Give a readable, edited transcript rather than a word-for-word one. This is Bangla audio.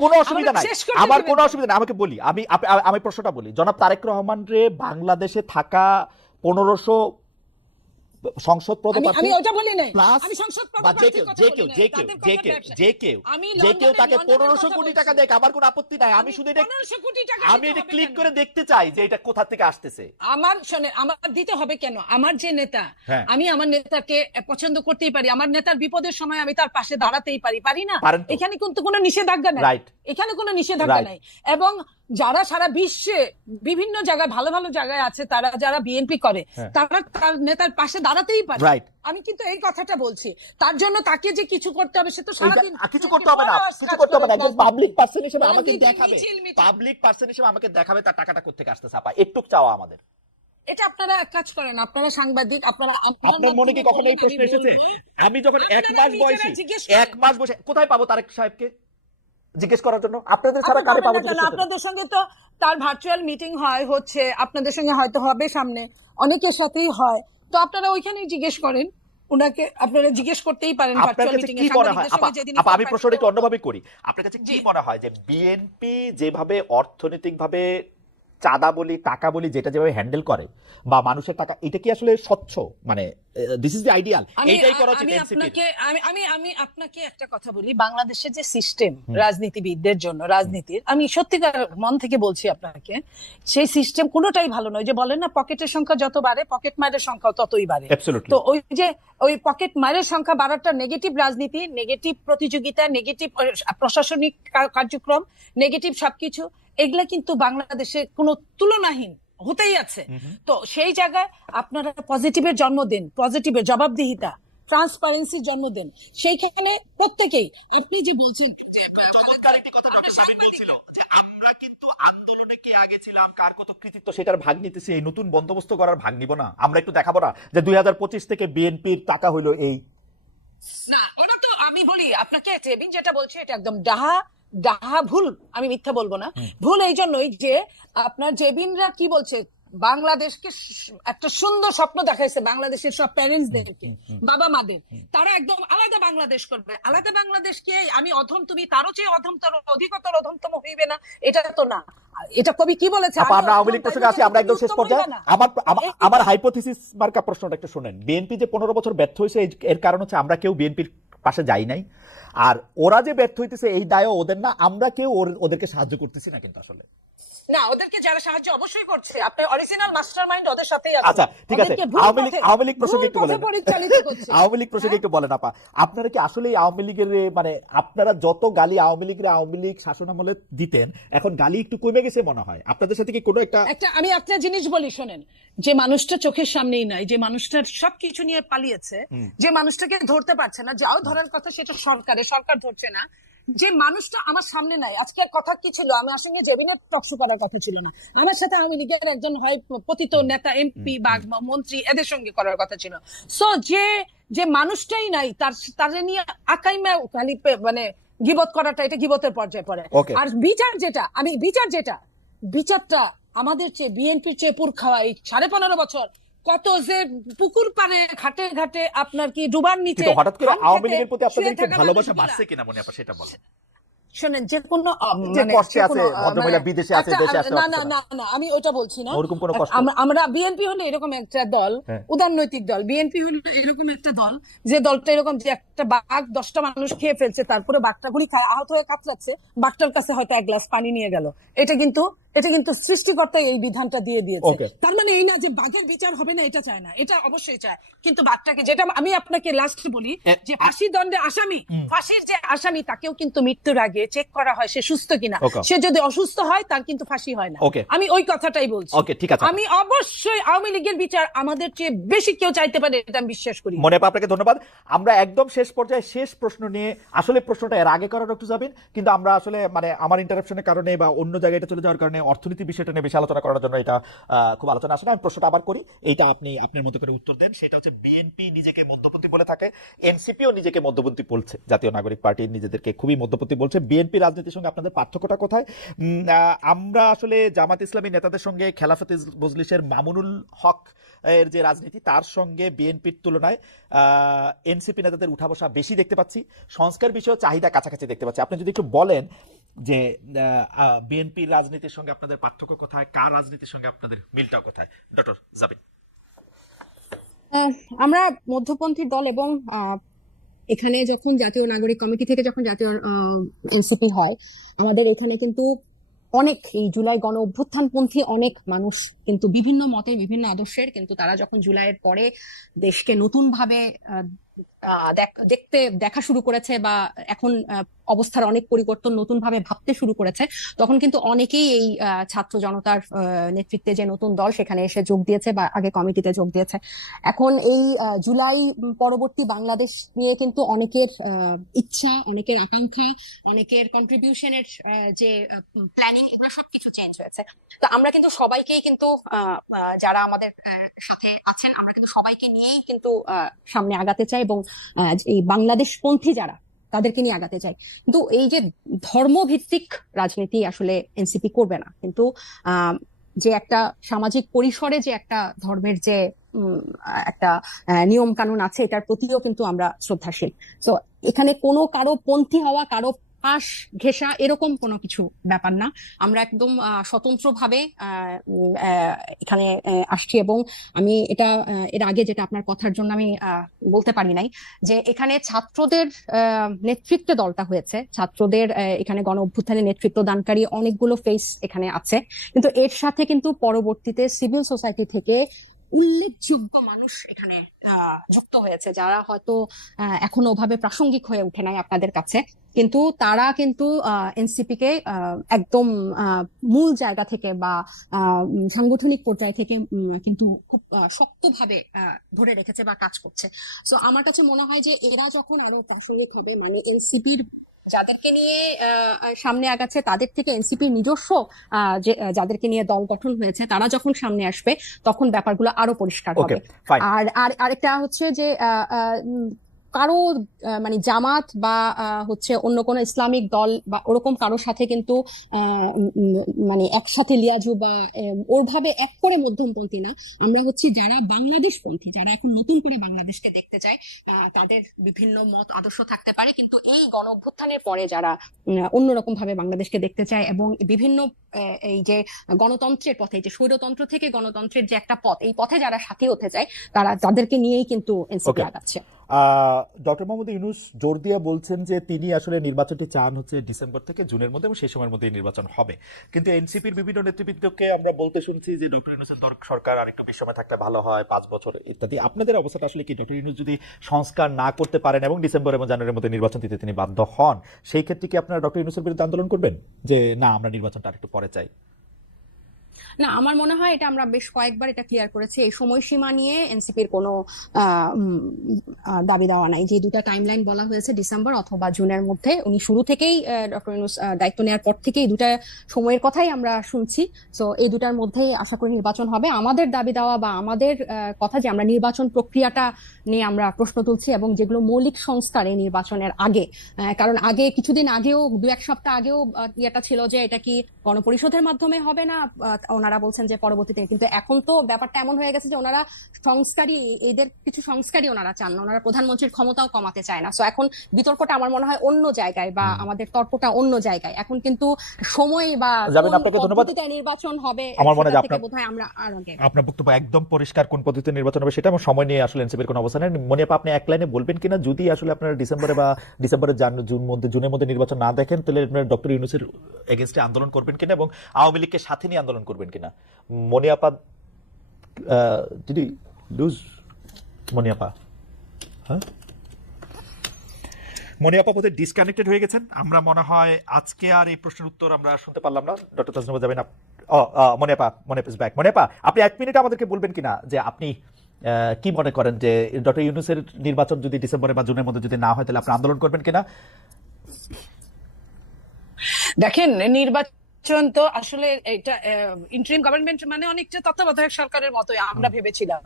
কোনো অসুবিধা নাই, আমার কোনো অসুবিধা নাই, আমাকে বলি, আমি প্রশ্নটা বলি। জনাব তারেক রহমান রে বাংলাদেশে থাকা 1500 সংসদ পদপ্রার্থী, আমি ওটা বলি নাই, প্লাস আমি সংসদ বা যে পদপ্রার্থীর কেউ কথা যে বলি কেউ নাই, যে তাদের কেউ কথা যে কেউ ব্যবসা। যে কেউ আমি যে কেউ তাকে লন্ডনের 1500 কথা কোটি বলছি। টাকা দেয়, আমার কোনো আপত্তি নাই। আমি শুধু 1500 কোটি টাকা আমি দিতে এটা হবে ক্লিক কেন? করে দেখতে চাই যে এটা কোথা থেকে আসতেছে। আমার শোনেন, আমার দিতে হবে কেন? আমার যে নেতা, হ্যাঁ, আমি আমার নেতাকে পছন্দ করতেই পারি, আমার নেতার বিপদের সময় আমি তার পাশে দাঁড়াতেই পারি, পারি না? পারেন তো। এখানে কিন্তু কোনো নিষেধাজ্ঞা নাই, রাইট, এখানে কোনো নিষেধাজ্ঞা রাইট। নাই। এবং যারা সারা বিশ্বে বিভিন্ন জায়গায় ভালো ভালো জায়গায় আছে, তারা যারা বিএনপি করে, হ্যাঁ, তারা তার নেতার পাশে দাঁড়াতেই পারে। রাইট। আমি কিন্তু এই কথাটা বলছি। তার জন্য তাকে যে কিছু করতে হবে, সে তো এইটা সারাদিন কিছু করতে হবে না, কিছু করতে হবে না। একজন পাবলিক পার্সন হিসেবে আমাকে দেখাবে, পাবলিক পার্সন হিসেবে আমাকে দেখাবে তার টাকাটা কোত্থেকে আসতেছে। আপা একটু চাওয়া আমাদের। এটা আপনারা এক কাজ করেন, আপনারা সাংবাদিক, আপনারা আপনার মনে কি কখনো এই প্রশ্ন এসেছে? আমি যখন 1 মাস বয়সী, 1 মাস বসে কোথায় পাবো তারেক সাহেবকে জিজ্ঞেস করার জন্য? আপনাদের ছাড়া কারে পাবো জিজ্ঞেস করতে? আপনাদের সঙ্গে তো তার ভার্চুয়াল মিটিং হয়, হচ্ছে আপনাদের সঙ্গে হয়তো হবে সামনে, অনেকের সাথেই হয়, তো আপনারা ওইখানেই জিজ্ঞেস করেন উনাকে, আপনারা জিজ্ঞেস করতেই পারেন আপনার ভার্চুয়াল কাছে মিটিং কি এ মনে হয় সাংবাদিকদের আপা? সঙ্গে যেদিন আপা আমি প্রশ্নটা একটু অন্যভাবে করি। আপনার কাছে কি মনে হয় যে বিএনপি যেভাবে অর্থনৈতিকভাবে চাঁদা বলি, টাকা বলি, যেটা যেভাবে হ্যান্ডেল করে বা মানুষের টাকা, এটা কি আসলে স্বচ্ছ? মানে দিস ইজ দ্য আইডিয়াল, এইটাই করা উচিত এনসিপি। আমি আপনাকে একটা কথা বলি, বাংলাদেশের যে সিস্টেম রাজনীতিবিদদের জন্য, রাজনীতির, আমি সত্যিকার মন থেকে বলছি আপনাকে, সেই সিস্টেম কোনোটাই ভালো নয়। যে বলেন না, পকেটের সংখ্যা যত বাড়ে, পকেট মারের সংখ্যা ততই বাড়ে। অ্যাবসলিউটলি। তো ওই যে ওই পকেট মারের সংখ্যা বাড়াটা নেগেটিভ রাজনীতি, নেগেটিভ প্রতিযোগিতা, নেগেটিভ প্রশাসনিক কার্যক্রম, নেগেটিভ সবকিছু, এগুলা কিন্তু বাংলাদেশে কোনো তুলনাহীন হতেই আছে। তো সেই জায়গায় আপনারা পজিটিভের জন্ম দেন, পজিটিভের জবাবদিহিতা, ট্রান্সপারেন্সির জন্ম দেন। সেইখানে প্রত্যেকেই, আপনি যে বলছেন যে চমৎকার একটি কথা ডক্টর সাবির বলছিল যে আমরা কিন্তু আন্দোলনে কে আগে ছিলাম, কার কত কৃতিত্ব, সেটার ভাগ নিতেছি। এই নতুন বন্দোবস্ত করার ভাগ নিব না? আমরা একটু দেখাবো না যে 2025 থেকে বিএনপির টাকা হইলো এই? না, ওটা তো আমি বলি আপনাকে, ট্রেবিন যেটা বলছে এটা একদম ডাহা ডাহা ভুল, আমি মিথ্যা বলবো না। ভুল এই জন্যই যে আপনার জেবিনরা কি বলছে, বাংলাদেশকে একটা সুন্দর স্বপ্ন দেখাইছে, বাংলাদেশের সব প্যারেন্টসদেরকে, বাবা মাদের, তারা একদম আলাদা বাংলাদেশ করবে। আলাদা বাংলাদেশকে আমি অধম, তুমি তারও চেয়ে অধমতর, অধিকতর অধমতম হইবে না, এটা তো না। এটা কবি কি বলেছে? আপা আমরা আওয়ামী লীগ প্রসঙ্গে আসি, আমরা একদম শেষ পর্যায়ে। আমার হাইপোথিসিস মার্কা প্রশ্নটা একটু শুনেন। বিএনপি যে 15 বছর ব্যর্থ হয়েছে, এর কারণ হচ্ছে আমরা কেউ বিএনপির পাশে যাই নাই। আর ওরা যে ব্যর্থ হইতেছে এই দায়ও ওদের না, আমরা কেউ ওদেরকে সাহায্য করতেছি না কিন্তু আসলে। না, ওদেরকে যারা সাহায্য অবশ্যই করছে, আপনার অরিজিনাল মাস্টারমাইন্ড ওদের সাথেই আছে। আচ্ছা ঠিক আছে, আওয়ামী লীগ প্রসঙ্গে একটু বলেন, আওয়ামী লীগ প্রসঙ্গে একটু বলেন আপা। আপনারা কি আসলে আওয়ামী লীগের, মানে আপনারা যত গালি আওয়ামী লীগ শাসন আমলে দিতেন, এখন গালি একটু কমে গেছে মনে হয়? আপনাদের সাথে কি কোনো একটা আমি একটা জিনিস বলি শোনেন, যে মানুষটা চোখের সামনেই নাই, যে মানুষটার সবকিছু নিয়ে পালিয়েছে, যে মানুষটাকে ধরতে পারছে না, যাও ধরার কথা সেটা সরকার ধরছে না, যে মানুষটা আমার সামনে নাই। আজকে কথা কি ছিল, আমার সঙ্গে জেবিনের টকশো করার কথা ছিল না, আমার সাথে আওয়ামী লীগের একজন হয় পতিত নেতা, এমপি বা মন্ত্রী, এদের সঙ্গে করার কথা ছিল। সো যে মানুষটাই নাই, তার নিয়ে আকাইমা খালি মানে গিবত করাটা, এটা গিবতের পর্যায়ে পড়ে। আর বিচারটা আমাদের চেয়ে, বিএনপির চেয়ে পুর খাওয়া, এই 15.5 বছর কত যে পুকুর পাড়ে, ঘাটে ঘাটে আপনার কি ডুবার নিচে, হঠাৎ করে আওয়ামী লীগের প্রতি আপনাদের একটু ভালোবাসা বাড়ছে কিনা মনে আপা সেটা বলেন। শোনেন, যে কোনো কষ্টে আছে, ভদ্রমহিলা বিদেশে আছে, দেশে আসতে না না না না, আমি ওটা বলছি না। ওরকম কোনো কষ্ট? আমরা বিএনপি হলো এরকম একটা দল, উদারনৈতিক দল। বিএনপি হলো এরকম একটা দল, যে দলটা এরকম, যে একটা বাঘ 10টা মানুষ খেয়ে ফেলছে, তারপরে বাঘটা গুলি খায়, আহত হয়ে কাতরাচ্ছে, বাঘটার কাছে হয়তো 1 গ্লাস পানি নিয়ে গেল। এটা কিন্তু সৃষ্টিকর্তা এই বিধানটা দিয়ে দিয়েছে। তার মানে এই না যে বাঘের বিচার হবে না, এটা চায় না, এটা অবশ্যই চায়। কিন্তু বাঘটাকে, যেটা আমি আপনাকে লাস্ট বলি, যে ফাঁসি দণ্ডে আসামি, ফাঁসির যে আসামি, তাকেও কিন্তু মৃত্যুর আগে চেক করা হয় সে সুস্থ কিনা। সে যদি অসুস্থ হয়, তার কিন্তু ফাঁসি হয় না। আমি ওই কথাটাই বলছি। আমি অবশ্যই আওয়ামী লীগের বিচার আমাদের চেয়ে বেশি কেউ চাইতে পারে, এটা আমি বিশ্বাস করি। মনে আপা আপনাকে ধন্যবাদ। আমরা একদম শেষ পর্যায়ে শেষ প্রশ্ন নিয়ে, আসলে প্রশ্নটা এর আগে করার একটু যাবেন, কিন্তু আমরা আসলে মানে আমার ইন্টারাপশনের কারণে বা অন্য জায়গায় চলে যাওয়ার কারণে অর্থনীতি বিষয়টা নিয়ে বেশি আলোচনা করার জন্য এটা খুব আলোচনা আসে না। আমি প্রশ্নটা আবার করি, এইটা আপনি আপনার মতো করে উত্তর দেন। সেটা হচ্ছে, বিএনপি নিজেকে মধ্যপন্থী বলে থাকে, এনসিপিও নিজেকে মধ্যপন্থী বলছে, জাতীয় নাগরিক পার্টি নিজেদেরকে খুবই মধ্যপন্থী বলছে। বিএনপি রাজনীতির সঙ্গে আপনাদের পার্থক্যটা কোথায়? আমরা আসলে জামাত ইসলামী নেতাদের সঙ্গে, খেলাফত মজলিসের মামুনুল হক এর যে রাজনীতি, তার সঙ্গে বিএনপির তুলনায় এনসিপি নেতাদের উঠা বসা বেশি দেখতে পাচ্ছি, সংস্কার বিষয়ে চাহিদা কাছাকাছি দেখতে পাচ্ছি। আপনি যদি একটু বলেন যে বিএনপি রাজনীতির সঙ্গে আপনাদের পার্থক্য কোথায়, কার রাজনীতির সঙ্গে আপনাদের মিলটা কোথায়? ডক্টর জাবিন। আহ, আমরা মধ্যপন্থী দল এবং এখানে যখন জাতীয় নাগরিক কমিটি থেকে যখন জাতীয় এনসিপি হয়, আমাদের এখানে কিন্তু অনেক এই জুলাই গণ অভ্যুত্থানপন্থী অনেক মানুষ কিন্তু বিভিন্ন মতে বিভিন্ন আদর্শের, কিন্তু তারা যখন জুলাইয়ের পরে দেশকে নতুন ভাবে দেখা শুরু করেছে বা এখন অবস্থার অনেক পরিবর্তন, নতুন ভাবে ভাবতে শুরু করেছে, তখন কিন্তু অনেকেই এই ছাত্র জনতার নেতৃত্বে যে নতুন দল সেখানে এসে যোগ দিয়েছে বা আগে কমিটিতে যোগ দিয়েছে। এখন এই জুলাই পরবর্তী বাংলাদেশ নিয়ে কিন্তু অনেকের ইচ্ছা, অনেকের আকাঙ্ক্ষা, অনেকের কন্ট্রিবিউশনের যে প্ল্যানিং, এগুলো সবকিছু চেঞ্জ হয়েছে। তো আমরা কিন্তু সবাইকেই কিন্তু যারা আমাদের সাথে আছেন, আমরা কিন্তু সবাইকে নিয়েই কিন্তু সামনে আগাতে চাই এবং এই বাংলাদেশ পন্থী যারা, তাদেরকে নিয়ে আগাতে চাই। কিন্তু এই যে ধর্মভিত্তিক রাজনীতি আসলে এনসিপি করবে না, কিন্তু যে একটা সামাজিক পরিসরে যে একটা ধর্মের যে একটা নিয়ম কানুন আছে, এটার প্রতিও কিন্তু আমরা শ্রদ্ধাশীল। তো এখানে কোনো কারো পন্থী হওয়া, কারো পাশ ঘেঁষা এরকম কোনো কিছু ব্যাপার না। আমরা একদম স্বতন্ত্রভাবে এখানে আসছি এবং আমি এটা এর আগে যেটা আপনার কথার জন্য আমি বলতে পারি নাই, যে এখানে ছাত্রদের নেতৃত্বে দলটা হয়েছে, ছাত্রদের এখানে গণ অভ্যুত্থানে নেতৃত্ব দানকারী অনেকগুলো ফেস এখানে আছে, কিন্তু এর সাথে কিন্তু পরবর্তীতে সিভিল সোসাইটি থেকে উল্লেখযোগ্য মানুষ এখানে যুক্ত হয়েছে, যারা হয়তো এখনো ওভাবে প্রাসঙ্গিক হয়ে ওঠে নাই আপনাদের কাছে, কিন্তু তারা কিন্তু এনসিপি কে একদম মূল জায়গা থেকে বা সাংগঠনিক পর্যায় থেকে কিন্তু খুব শক্তভাবে ধরে রেখেছে বা কাজ করছে। তো আমার কাছে মনে হয় যে এরা যখন আরো প্রাসঙ্গিক হবে, মানে এনসিপির যাদেরকে নিয়ে সামনে আগাচ্ছে তাদের থেকে এনসিপির নিজস্ব যাদেরকে নিয়ে দল গঠন হয়েছে, তারা যখন সামনে আসবে তখন ব্যাপারগুলো আরো পরিষ্কার ওকে, হবে। ফাইন। আর আর আরেকটা হচ্ছে যে কারো মানে জামাত বা হচ্ছে অন্য কোনো ইসলামিক দল বা ওরকম কারোর সাথে কিন্তু মানে একসাথে লিয়াজু বা ওরভাবে এক করে মধ্যমপন্থী না। আমরা হচ্ছে যারা বাংলাদেশ পন্থী, যারা এখন নতুন করে বাংলাদেশকে দেখতে চায়, তাদের বিভিন্ন মত আদর্শ থাকতে পারে, কিন্তু এই গণ অভ্যুত্থানের পরে যারা অন্যরকম ভাবে বাংলাদেশকে দেখতে চায় এবং বিভিন্ন এই যে গণতন্ত্রের পথে, যে স্বৈরতন্ত্র থেকে গণতন্ত্রের যে একটা পথ, এই পথে যারা সাথী হতে চায়, তাদেরকে নিয়েই কিন্তু এনসিপি আগাচ্ছে। ডক্টর মোহাম্মদ ইউনূস জোর দিয়ে বলছেন যে তিনি আসলে নির্বাচনটি চান হচ্ছে ডিসেম্বর থেকে জুনের মধ্যে এবং সেই সময়ের মধ্যে নির্বাচন হবে, কিন্তু এনসিপির বিভিন্ন নেতৃবৃন্দকে আমরা বলতে শুনছি যে ডক্টর ইউনূসের সরকার আরেকটু বেশি সময় থাকলে ভালো হয়, 5 বছর ইত্যাদি। আপনাদের অবস্থাটা আসলে কি? ডক্টর ইউনূস যদি সংস্কার না করতে পারেন এবং ডিসেম্বর এবং জানুয়ারির মধ্যে নির্বাচন দিতে তিনি বাধ্য হন, সেই ক্ষেত্রে কি আপনারা ডক্টর ইউনূসের বিরুদ্ধে আন্দোলন করবেন যে না, আমরা নির্বাচনটা আরেকটু পরে চাই? না, আমার মনে হয় এটা আমরা বেশ কয়েকবার এটা ক্লিয়ার করেছি, এই সময়সীমা নিয়ে এনসিপির কোনো দাবি দেওয়া নাই। যে দুটা টাইমলাইন বলা হয়েছে ডিসেম্বর অথবা জুনের মধ্যে, উনি শুরু থেকেই ডক্টর ইউনূস দায়িত্ব নেওয়ার পর থেকেই দুটা সময়ের কথাই আমরা শুনছি। তো এই দুটার মধ্যেই আশা করি নির্বাচন হবে। আমাদের দাবি দেওয়া বা আমাদের কথা যে আমরা নির্বাচন প্রক্রিয়াটা নিয়ে আমরা প্রশ্ন তুলছি এবং যেগুলো মৌলিক সংস্কার এই নির্বাচনের আগে, কারণ আগে কিছুদিন আগেও 2-1 সপ্তাহ আগেও ইয়েটা ছিল যে এটা কি গণপরিষদের মাধ্যমে হবে না, ওনারা বলছেন যে পরবর্তীতে, কিন্তু এখন তো ব্যাপারটা এমন হয়ে গেছে যে ওনারা সংস্কারই, এদের কিছু সংস্কারই ওনারা চান না, ওনারা প্রধানমন্ত্রীর ক্ষমতাও কমাতে চায় না। সো এখন বিতর্কটা আমার মনে হয় অন্য জায়গায় বা আমাদের তর্কটা অন্য জায়গায়। এখন কিন্তু সময় বা আপনাকে ধন্যবাদ। নির্বাচন হবে আমার মনে হয় বোধহয় আমরা আপনার বক্তব্য একদম পরিষ্কার, কোন পদ্ধতিতে নির্বাচন হবে সেটা, এবং সময় নিয়ে আসলে এনসিপির কোনো অবস্থান নেই। মনিয়াপা, আপনি এক লাইনে বলবেন কিনা, যদি আসলে আপনারা ডিসেম্বরের জুনের মধ্যে নির্বাচন না দেখেন, তাহলে আপনারা ডক্টর ইউনূসের এগেইনস্টে আন্দোলন করবেন কিনা এবং আওয়ামী লীগকে সাথে নিয়ে আন্দোলন করবেন কিনা? মনিয়াপা, ডিড ইউ লুজ মনিয়াপা? হ্যাঁ, মনিয়াপা বোধহয় ডিসকানেক্টেড হয়ে গেছেন। আমরা মনে হয় আজকে আর এই প্রশ্নের উত্তর আমরা শুনতে পারলাম না। ডক্টর তাসনিমা যাবেন। মনিয়াপা ইজ ব্যাক। মনিয়াপা, আপনি 1 মিনিট আমাদেরকে বলবেন কিনা যে আপনি কি মনে করেন যে ডক্টর ইউনূসের নির্বাচন যদি ডিসেম্বরে বা জুনের মধ্যে যদি না হয়, তাহলে আপনি আন্দোলন করবেন কিনা? দেখেন, নির্বাচন তো আসলে এটা ইন্টারিম গভর্নমেন্ট মানে অনেকটা তত্ত্বাবধায়ক সরকারের মতোই আমরা ভেবেছিলাম।